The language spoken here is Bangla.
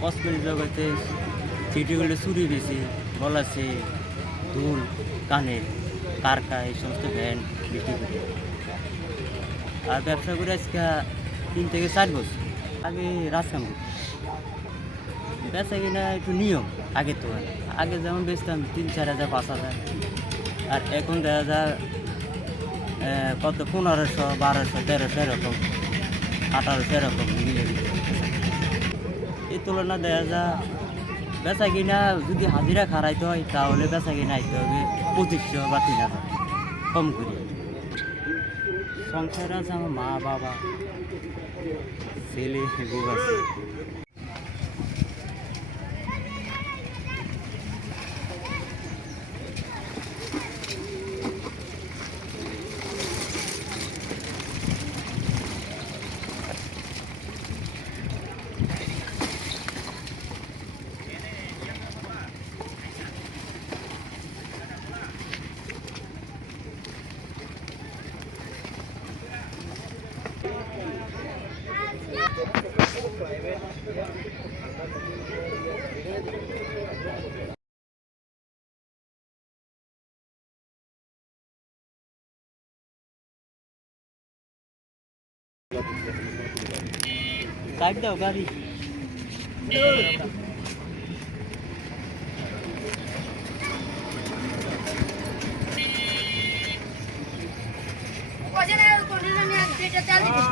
কসমেটিক জগতে সিটিগুলো চুরি বেশি, গলাছে দুল কানের কারকা এই সমস্ত ব্র্যান্ড বিক্রি করি। আর ব্যবসা করে আজকে তিন থেকে চার বছর। আগে রাজকাম। বেচা কিনা একটু নিয়ম, আগে তো। আগে যেমন বেচতাম তিন, চার হাজার, পাঁচ হাজার। আর এখন দেখা যায় কত পনেরোশো, বারোশো, তেরোশো এরকম, আঠারোশো এরকম। মিলে। তুলনা দেখা যায় বেচা কিনা যদি হাজিরা খারাইতে হয়, তাহলে বেচা কিনা আইতে হবে পঁচিশশো বা তিন হাজার, কম করে সংসার আছে আমার মা, বাবা, ছেলে કાઢ દો ગાડી ચાલી